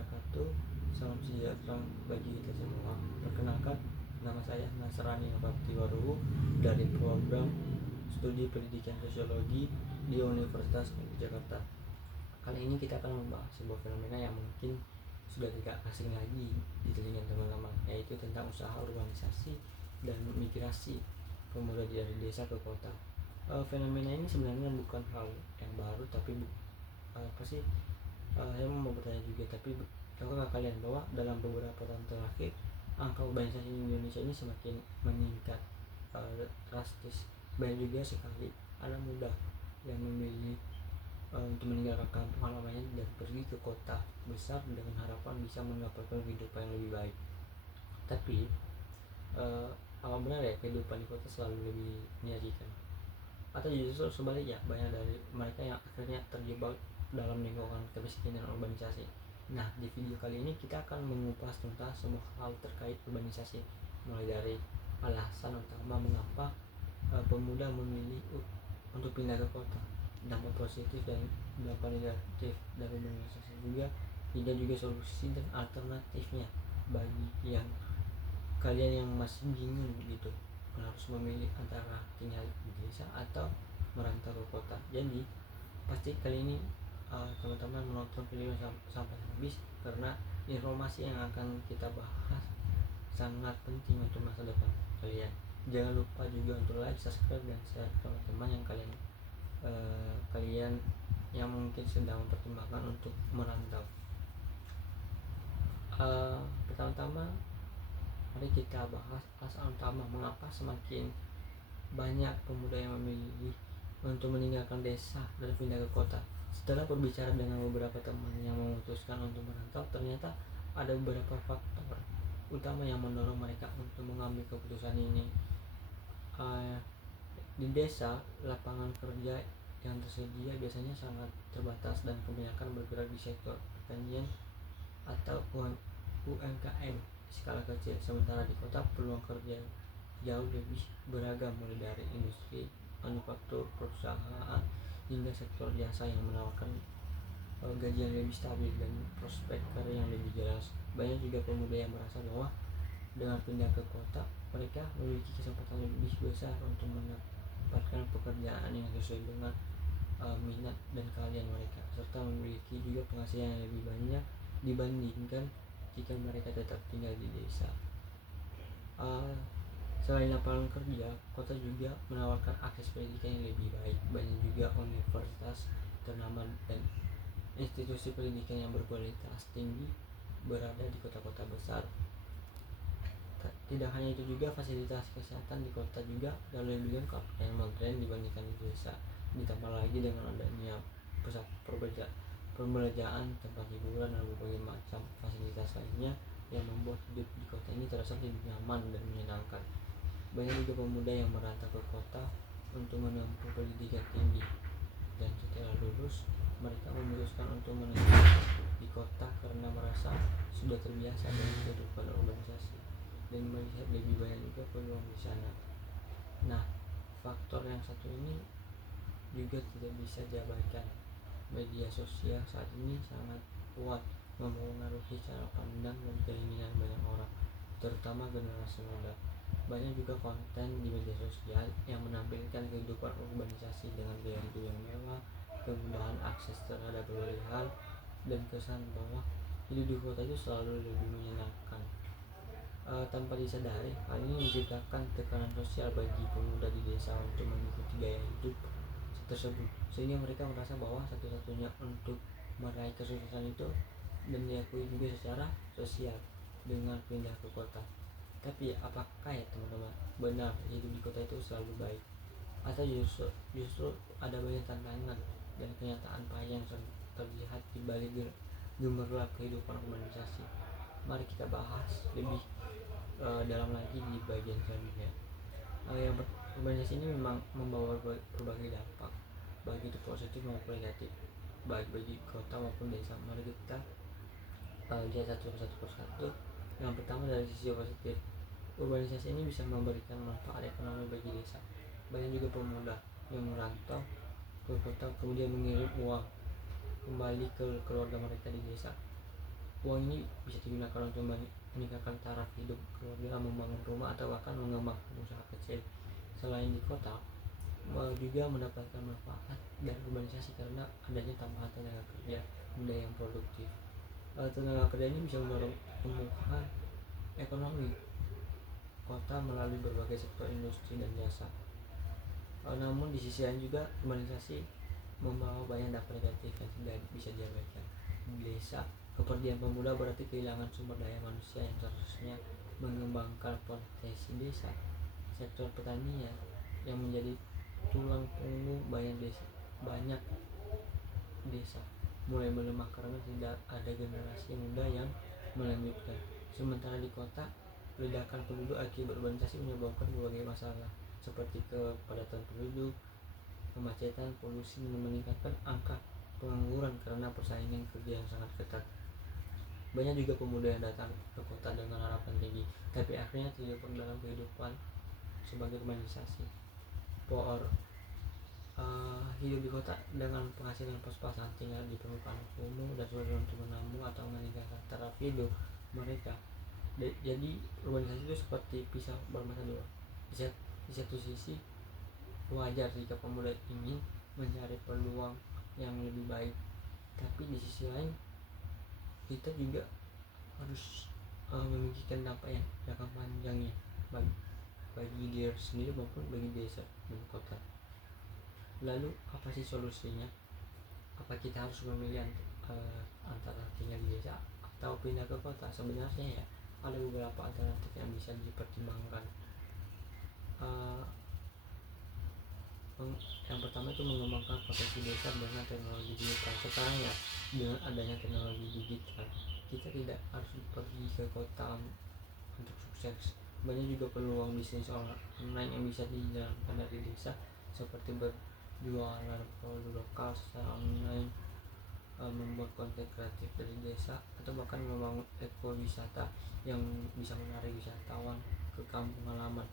wabarakatuh. Salam sejahtera bagi kita semua. Perkenalkan, nama saya Nasrani Ababti Waru dari program studi pendidikan sosiologi di Universitas Jakarta. Kali ini kita akan membahas sebuah fenomena yang mungkin sudah tidak asing lagi di telinga teman-teman, yaitu tentang usaha urbanisasi dan migrasi pemuda dari desa ke kota. Fenomena ini sebenarnya bukan hal yang baru, tapi saya mau bertanya juga, tapi tahukah kalian bahwa dalam beberapa tahun terakhir angka urbanisasi di Indonesia ini semakin meningkat drastis. Banyak juga sekali anak muda yang memilih untuk meninggalkan kampung halamannya dan pergi ke kota besar dengan harapan bisa mendapatkan kehidupan yang lebih baik. Tapi apa benar ya kehidupan di kota selalu lebih menyajikan? Atau justru sebaliknya, banyak dari mereka yang akhirnya terjebak dalam lingkungan kemiskinan urbanisasi. Nah, di video kali ini kita akan mengupas tentang semua hal terkait urbanisasi, mulai dari alasan utama mengapa pemuda memilih untuk pindah ke kota, dampak positif dan dampak negatif dari urbanisasi juga, hingga juga solusi dan alternatifnya bagi yang kalian yang masih bingung gitu harus memilih antara tinggal di desa atau merantau ke kota. Jadi pasti kali ini teman-teman menonton video sampai habis, karena informasi yang akan kita bahas sangat penting untuk masa depan kalian. Jangan lupa juga untuk like, subscribe, dan share ke teman-teman yang kalian yang mungkin sedang mempertimbangkan untuk merantau. Pertama-tama mari kita bahas alasan utama mengapa semakin banyak pemuda yang memilih untuk meninggalkan desa dan pindah ke kota. Setelah berbicara dengan beberapa teman yang memutuskan untuk merantau, ternyata ada beberapa faktor utama yang mendorong mereka untuk mengambil keputusan ini. Di desa, lapangan kerja yang tersedia biasanya sangat terbatas dan kebanyakan bergerak di sektor pertanian atau UMKM skala kecil. Sementara di kota peluang kerja jauh lebih beragam, mulai dari industri, manufaktur, perusahaan, hingga sektor jasa yang menawarkan gaji yang lebih stabil dan prospek karir yang lebih jelas. Banyak juga pemuda yang merasa bahwa dengan pindah ke kota, mereka memiliki kesempatan lebih besar untuk mendapatkan pekerjaan yang sesuai dengan minat dan keahlian mereka, serta memiliki juga penghasilan yang lebih banyak dibandingkan jika mereka tetap tinggal di desa. Selain lapangan kerja, kota juga menawarkan akses pendidikan yang lebih baik. Banyak juga universitas ternama dan institusi pendidikan yang berkualitas tinggi berada di kota-kota besar. Tidak hanya itu, juga fasilitas kesehatan di kota juga jauh lebih lengkap dan modern dibandingkan di desa. Ditambah lagi dengan adanya pusat perbelanjaan, tempat hiburan, dan berbagai macam fasilitas lainnya yang membuat hidup di kota ini terasa lebih nyaman dan menyenangkan. Banyak juga pemuda yang merantau ke kota untuk menempuh pendidikan tinggi, dan setelah lulus mereka memutuskan untuk menetap di kota karena merasa sudah terbiasa dengan kehidupan urbanisasi dan melihat lebih banyak juga peluang di sana. Nah, faktor yang satu ini juga tidak bisa diabaikan. Media sosial saat ini sangat kuat mempengaruhi cara pandang dan keinginan banyak orang, terutama generasi muda. Banyak juga konten di media sosial yang menampilkan kehidupan urbanisasi dengan gaya hidup yang mewah, kemudahan akses terhadap berbagai hal, dan kesan bahwa hidup di kota itu selalu lebih menyenangkan. Tanpa disadari, hal ini menciptakan tekanan sosial bagi pemuda di desa untuk mengikuti gaya hidup tersebut, sehingga mereka merasa bahwa satu-satunya untuk meraih kesuksesan itu dan diakui juga secara sosial dengan pindah ke kota. Tapi apakah ya teman-teman, benar hidup di kota itu selalu baik, atau justru ada banyak tantangan dan kenyataan pahit yang terlihat di balik gemerlap kehidupan urbanisasi? Mari kita bahas lebih dalam lagi di bagian selanjutnya. Urbanisasi ini memang membawa berbagai dampak, baik itu positif maupun negatif, baik bagi kota maupun desa. Mari kita lihat satu persatu. Yang pertama, dari sisi positif, urbanisasi ini bisa memberikan manfaat ekonomi bagi desa. Banyak juga pemuda yang merantau ke kota kemudian mengirim uang kembali ke keluarga mereka di desa. Uang ini bisa digunakan untuk meningkatkan taraf hidup keluarga, membangun rumah, atau bahkan mengembangkan usaha kecil. Selain di kota, juga mendapatkan manfaat dari urbanisasi karena adanya tambahan tenaga kerja muda yang produktif. Tenaga kerja ini bisa mendorong pertumbuhan ekonomi kota melalui berbagai sektor industri dan jasa. Namun di sisi lain juga urbanisasi membawa banyak dampak negatif yang tidak bisa diabaikan. Di desa, kepergian pemuda berarti kehilangan sumber daya manusia yang seharusnya mengembangkan potensi desa. Sektor pertanian yang menjadi tulang punggung banyak desa mulai melemah karena tidak ada generasi muda yang melanjutkan. Sementara di kota, ledakan penduduk akibat urbanisasi menyebabkan berbagai masalah seperti kepadatan penduduk, kemacetan, polusi, dan meningkatkan angka pengangguran karena persaingan kerja yang sangat ketat. Banyak juga pemuda yang datang ke kota dengan harapan tinggi, tapi akhirnya terjebak dalam kehidupan sebagai urbanisasi. Hidup di kota dengan penghasilan pas-pasan, tinggal di permukaan kumuh dan sulit untuk menabung atau meningkatkan taraf hidup mereka. Jadi urbanisasi itu seperti pisau bermata dua. Di satu sisi wajar jika pemuda ingin mencari peluang yang lebih baik, tapi di sisi lain kita juga harus memikirkan dampak yang jangka panjangnya bagi diri sendiri maupun bagi desa dan kota. Lalu apa sih solusinya? Apa kita harus memilih antara tinggal di desa atau pindah ke kota? Sebenarnya ya ada beberapa alternatif yang bisa dipertimbangkan. Yang pertama itu mengembangkan potensi desa dengan teknologi digital. Sekarang ya dengan adanya teknologi digital, kita tidak harus pergi ke kota untuk sukses. Banyak juga peluang bisnis online yang bisa dijalankan dari desa, seperti berjualan produk lokal secara online, membuat konten kreatif dari desa, atau bahkan membangun ekowisata yang bisa menarik wisatawan ke kampung halaman.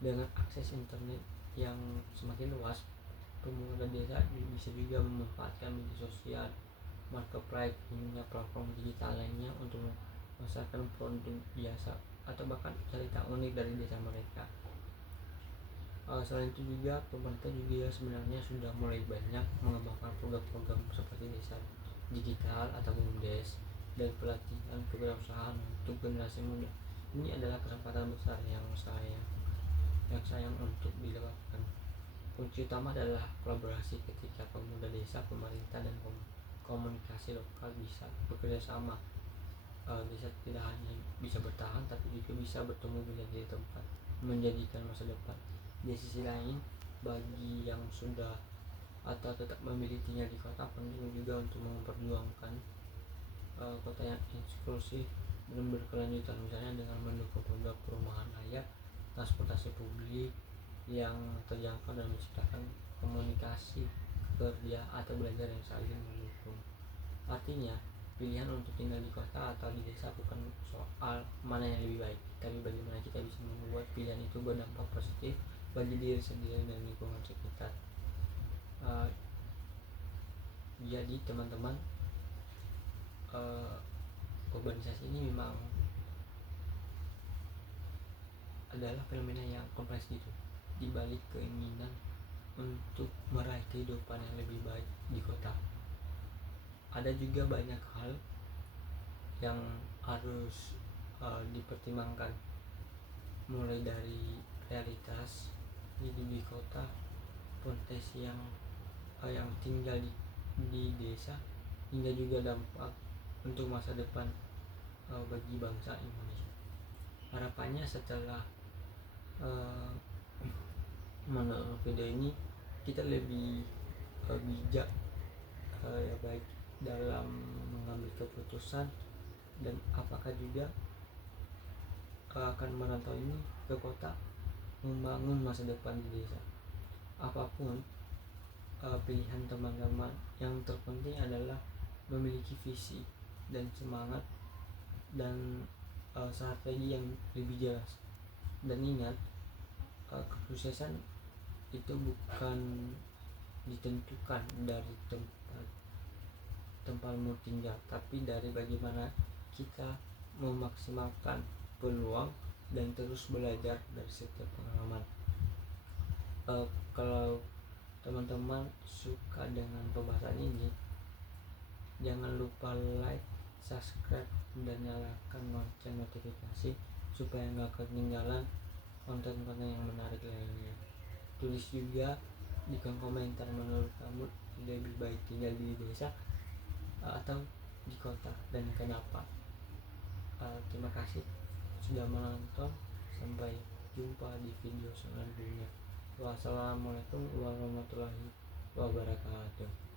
Dengan akses internet yang semakin luas, pemuda desa bisa juga memanfaatkan media sosial, marketplace, hingga platform digital lainnya untuk memasarkan produk biasa atau bahkan cerita unik dari desa mereka. Selain itu juga pemerintah juga sebenarnya sudah mulai banyak mengembangkan program-program seperti desa digital atau BUMDes dan pelatihan kewirausahaan untuk generasi muda. Ini adalah kesempatan besar yang sayang untuk dilewatkan. Kunci utama adalah kolaborasi ketika pemuda desa, pemerintah, dan komunikasi lokal bisa bekerja sama. Desa tidak hanya bisa bertahan tapi juga bisa bertumbuh menjadi tempat menjadikan masa depan. Di sisi lain, bagi yang sudah atau tetap memilih tinggal di kota, penting juga untuk memperjuangkan kota yang inklusif dan berkelanjutan, misalnya dengan mendukung program perumahan layak, transportasi publik yang terjangkau, dan menciptakan komunikasi kerja atau belajar yang saling mendukung. Artinya, pilihan untuk tinggal di kota atau di desa bukan soal mana yang lebih baik, tapi bagaimana kita bisa membuat pilihan itu berdampak positif bagi diri sendiri dan lingkungan sekitar. Jadi teman-teman, urbanisasi ini memang adalah fenomena yang kompleks gitu. Di balik keinginan untuk meraih kehidupan yang lebih baik di kota, ada juga banyak hal yang harus dipertimbangkan, mulai dari realitas hidup di kota, potensi yang tinggal di desa, hingga juga dampak untuk masa depan bagi bangsa Indonesia. Harapannya setelah menonton video ini, kita lebih bijak ya baik dalam mengambil keputusan, dan apakah juga akan merantau ini ke kota membangun masa depan di desa. Apapun pilihan teman-teman, yang terpenting adalah memiliki visi dan semangat dan strategi yang lebih jelas. Dan ingat, kesuksesan itu bukan ditentukan dari tempatmu tinggal, tapi dari bagaimana kita memaksimalkan peluang dan terus belajar dari setiap pengalaman. Kalau teman-teman suka dengan pembahasan ini, jangan lupa like, subscribe, dan nyalakan lonceng notifikasi supaya nggak ketinggalan konten-konten yang menarik lainnya. Tulis juga di kolom komentar menurut kamu lebih baik tinggal di desa atau di kota dan kenapa. Terima kasih sudah menonton, sampai jumpa di video selanjutnya. Wassalamualaikum warahmatullahi wabarakatuh.